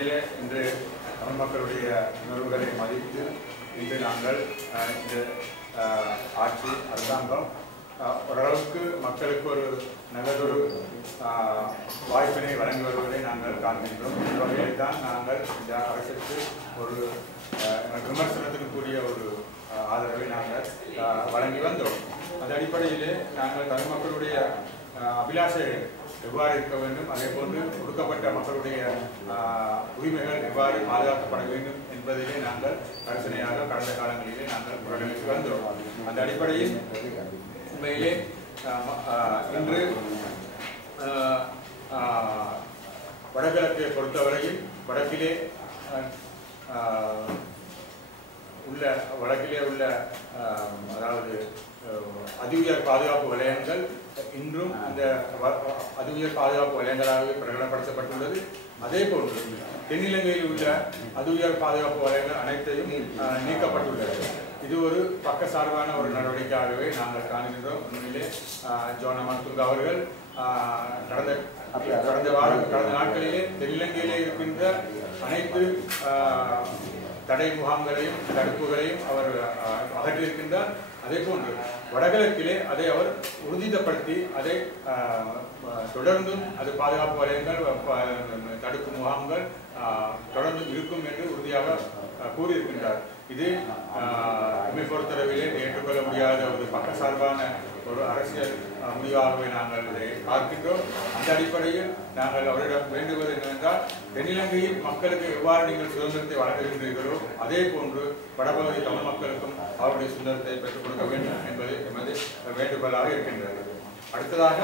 உண்மையிலே இன்று தமிழ் மக்களுடைய உணர்வுகளை மதித்து இன்று நாங்கள் இந்த ஆட்சி அரசாங்கம் ஓரளவுக்கு மக்களுக்கு ஒரு நல்லதொரு வாய்ப்பினை வழங்கி வருவதை நாங்கள் காண்கின்றோம். இந்த வகையில் தான் நாங்கள் இந்த அரசுக்கு ஒரு விமர்சனத்திற்குரிய ஒரு ஆதரவை நாங்கள் வழங்கி வந்தோம். அந்த அடிப்படையிலே நாங்கள் தமிழ் மக்களுடைய அபிலாஷைகள் எவ்வாறு இருக்க வேண்டும், அதே போன்று ஒடுக்கப்பட்ட மக்களுடைய உரிமைகள் எவ்வாறு பாதுகாக்கப்பட வேண்டும் என்பதிலே நாங்கள் கரிசனையாக கடந்த காலங்களிலே நாங்கள் குரலெழுப்பி வந்தோம். அந்த அடிப்படையில் உண்மையிலே இன்று வடகிழக்கை பொறுத்தவரையில் வடக்கிலே உள்ள அதாவது அதிஉயர் பாதுகாப்பு வலயங்கள் இன்றும் இந்த அதிஉயர் பாதுகாப்பு வலயங்களாகவே பிரகடனப்படுத்தப்பட்டுள்ளது. அதே போன்று தென்னிலங்கையில் உள்ள அதிஉயர் பாதுகாப்பு வலயங்கள் அனைத்தையும் நீக்கப்பட்டுள்ளது. இது ஒரு பக்கசார்பான ஒரு நடவடிக்கையாகவே நாங்கள் காணுகின்றோம். உண்மையிலே ஜோனா மத்துங்க அவர்கள் கடந்த நாட்களிலே தென்னிலங்கையிலே இருக்கின்ற அனைத்து தடை முகாம்களையும் தடுப்புகளையும் அவர் அகற்றியிருக்கின்றார். அதே போன்று வடகிழக்கிலே அதை அவர் உறுதிப்படுத்தி அதை தொடர்ந்தும் அது பாதுகாப்பு வலயங்கள் தடுப்பு முகாம்கள் தொடர்ந்து இருக்கும் என்று உறுதியாக கூறியிருக்கின்றார். இது நம்மை பொறுத்தளவிலே ஏற்றுக்கொள்ள முடியாத ஒரு பக்கசார்பான ஒரு அரசியல் முடிவாகவே நாங்கள் இதை பார்க்கின்றோம். அந்த அடிப்படையில் நாங்கள் அவரிடம் வேண்டுவது என்னவென்றால், தென்னிலங்கையில் மக்களுக்கு எவ்வாறு நீங்கள் சுதந்திரத்தை வழங்குகின்றீர்களோ அதே போன்று வடபகுதி தமிழ் மக்களுக்கும் அவருடைய சுதந்திரத்தை பெற்றுக் கொடுக்க வேண்டும் என்பது எமது வேண்டுகோளாக இருக்கின்றது. அடுத்ததாக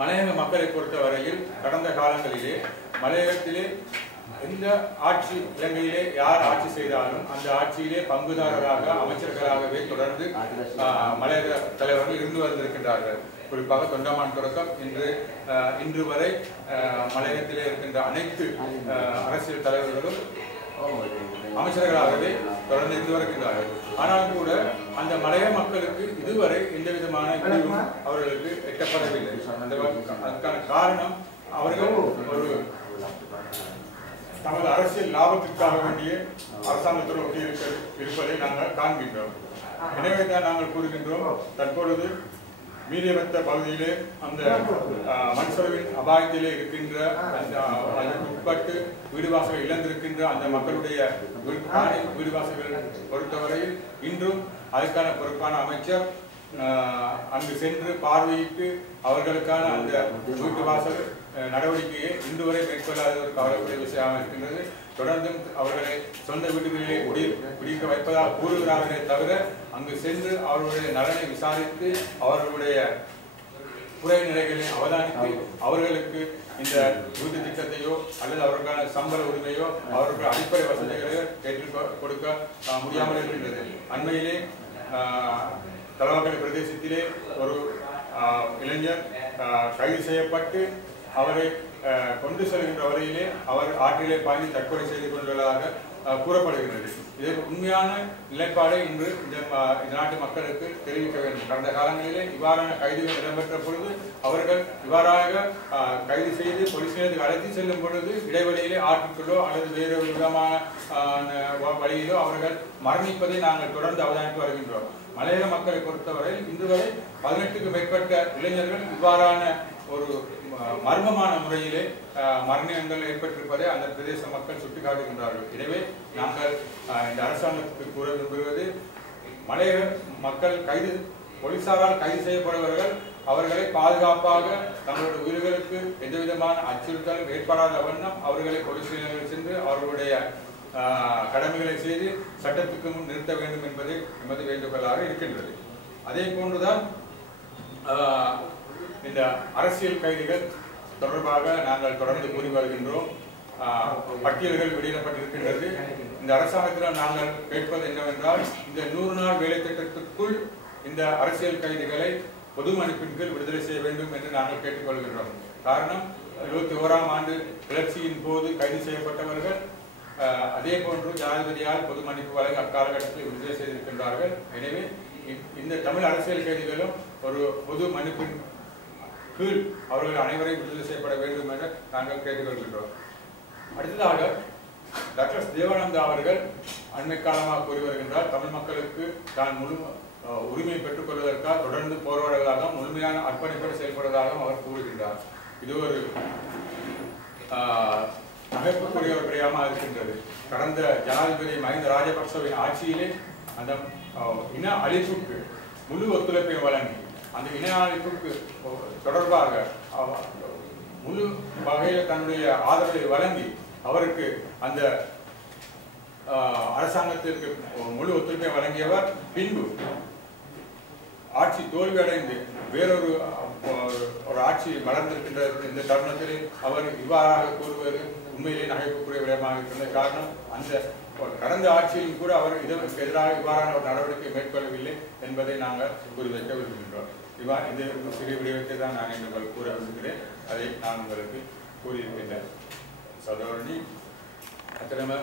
மலையக மக்களை பொறுத்தவரையில் கடந்த காலங்களிலே மலையகத்திலே எந்த ஆட்சி இலங்கையிலே யார் ஆட்சி செய்தாலும் அந்த ஆட்சியிலே பங்குதாரராக அமைச்சர்களாகவே தொடர்ந்து மலையக தலைவர்கள் இருந்து வந்திருக்கின்றார்கள். குறிப்பாக தொண்டமான் தொடக்கம் இன்று வரை மலையகத்திலே இருக்கின்ற அனைத்து அரசியல் தலைவர்களும் அமைச்சர்களாகவே தொடர்ந்து இருந்து வருகின்றார்கள். ஆனால் கூட அந்த மலைய மக்களுக்கு இதுவரை எந்த விதமான இழிவும் அவர்களுக்கு எட்டப்படவில்லை. அதற்கான காரணம் அவர்கள் ஒரு தமது அரசியல் லாபத்திற்காக வேண்டிய அரசாங்கத்தோடு ஒட்டி இருப்பதை நாங்கள் காண்கின்றோம். எனவே தான் நாங்கள் கூறுகின்றோம், தற்பொழுது மீதியமற்ற பகுதியிலே அந்த மண்சொலவின் அபாயத்திலே இருக்கின்ற அதற்கு உட்பட்டு வீடுவாசல்கள் இழந்திருக்கின்ற அந்த மக்களுடைய வீடுவாசல்கள் பொறுத்தவரையில் இன்றும் அதற்கான பொறுப்பான அமைச்சர் அங்கு சென்று பார்வையிட்டு அவர்களுக்கான அந்த வீட்டு வாசல் நடவடிக்கையை இன்று வரை மேற்கொள்ளாத ஒரு கவலைக்குரிய விஷயமாக இருக்கின்றது. தொடர்ந்தும் அவர்களை சொந்த வீடுகளிலே குடியிருக்க வைப்பதாக கூறுகிறார்களே தவிர அங்கு சென்று அவர்களுடைய நலனை விசாரித்து அவர்களுடைய குறைநிலைகளை அவதானித்து அவர்களுக்கு இந்த வீட்டு திட்டத்தையோ அல்லது அவர்களுக்கான சம்பள உரிமையோ அவர்களுக்கு அடிப்படை வசதிகளையோ பெற்றுக் கொடுக்க முடியாமல் இருக்கின்றது. அண்மையிலே தலவாக்கலை பிரதேசத்திலே ஒரு இளைஞர் கைது செய்யப்பட்டு அவரை கொண்டு செல்கின்ற வரையிலே அவர் ஆற்றிலே பாய்ந்து தற்கொலை செய்து கொண்டுள்ளதாக கூறப்படுகிறது. இதற்கு உண்மையான நிலைப்பாடை இன்று இந்த நாட்டு மக்களுக்கு தெரிவிக்க வேண்டும். கடந்த காலங்களிலே இவ்வாறான கைதுகள் இடம்பெற்ற பொழுது அவர்கள் இவ்வாறாக கைது செய்து போலீஸ் நிலையத்துக்கு அழைத்து செல்லும் பொழுது இடைவெளியிலே ஆற்றுக்குள்ளோ அல்லது வேறு ஒரு விதமான வழியிலோ அவர்கள் மரணிப்பதை நாங்கள் தொடர்ந்து அவதானித்து வருகின்றோம். மலையக மக்களை பொறுத்தவரையில் இன்று வரை 18க்கும் மேற்பட்ட இளைஞர்கள் இவ்வாறான ஒரு மர்மமான முறையிலே மரணங்கள் ஏற்பட்டிருப்பதை அந்த பிரதேச மக்கள் சுட்டிக்காட்டுகின்றார்கள். எனவே நாங்கள் இந்த அரசாங்கத்துக்கு கூற விரும்புவது, மலையக மக்கள் போலீசாரால் கைது செய்யப்படுபவர்கள் அவர்களை பாதுகாப்பாக தங்களுடைய உயிர்களுக்கு எந்தவிதமான அச்சுறுத்தலும் ஏற்படாத வண்ணம் அவர்களை போலீஸ் நிலையங்கள் சென்று அவர்களுடைய கடமைகளை செய்து சட்டத்துக்கு முன் நிறுத்த வேண்டும் என்பது எமது வேண்டுகோளாக இருக்கின்றது. அதே போன்றுதான் இந்த அரசியல் கைதிகள் தொடர்பாக நாங்கள் தொடர்ந்து கூறி வருகின்றோம். பட்டியல்கள் வெளியிடப்பட்டிருக்கின்றது. இந்த அரசாங்கத்தில் நாங்கள் கேட்பது என்னவென்றால், இந்த 100 நாள் வேலை திட்டத்திற்குள் இந்த அரசியல் கைதிகளை பொது மன்னிப்பின் கீழ் விடுதலை செய்ய வேண்டும் என்று நாங்கள் கேட்டுக்கொள்கின்றோம். காரணம், 71ஆம் ஆண்டு கிளர்ச்சியின் போது கைது செய்யப்பட்டவர்கள் அதே போன்று ஜனாதிபதியால் பொது மன்னிப்பு வழங்கி அக்காலகட்டத்தில் விடுதலை செய்திருக்கின்றார்கள். எனவே இந்த தமிழ் அரசியல் கைதிகளும் ஒரு பொது மன்னிப்பின் கீழ் அவர்கள் அனைவரையும் விடுதலை செய்யப்பட வேண்டும் என நாங்கள் கேட்டுக்கொள்கின்றோம். அடுத்ததாக டாக்டர் தேவானந்தா அவர்கள் அண்மை காலமாக கூறி வருகின்றார், தமிழ் மக்களுக்கு தான் முழு உரிமை பெற்றுக் கொள்வதற்காக தொடர்ந்து போராடுவதாக முழுமையான அர்ப்பணிப்போடு செயல்படுவதாகவும் அவர் கூறுகின்றார். இது ஒரு நகைப்புக்குரிய ஒரு விடயமாக இருக்கின்றது. கடந்த ஜனாதிபதி மஹிந்த ராஜபக்சவின் ஆட்சியிலே அந்த இன அழிப்புக்கு முழு ஒத்துழைப்பை வழங்கி அந்த இன அழிப்புக்கு தொடர்பாக முழு வகையில் தன்னுடைய ஆதரவை வழங்கி அவருக்கு அந்த அரசாங்கத்திற்கு முழு ஒத்துழைப்பை வழங்கியவர் பின்பு ஆட்சி தோல்வியடைந்து வேறொரு ஆட்சி வளர்ந்திருக்கின்ற இந்த தருணத்தில் அவர் இவ்வாறாக கூறுவது உண்மையிலே நகைப்புக்குரிய விடயமாக இருக்கின்ற காரணம் அந்த கடந்த ஆட்சியிலும் கூட அவர் இதற்கு எதிராக இவ்வாறான ஒரு நடவடிக்கை மேற்கொள்ளவில்லை என்பதை நாங்கள் குறிவைக்க விரும்புகின்றோம். இந்த சிறிய விடயத்தை தான் நான் உங்களுக்கு கூற விரும்புகிறேன். அதை நான் உங்களுக்கு கூறியிருக்கின்றேன். சகோதரி அத்திரம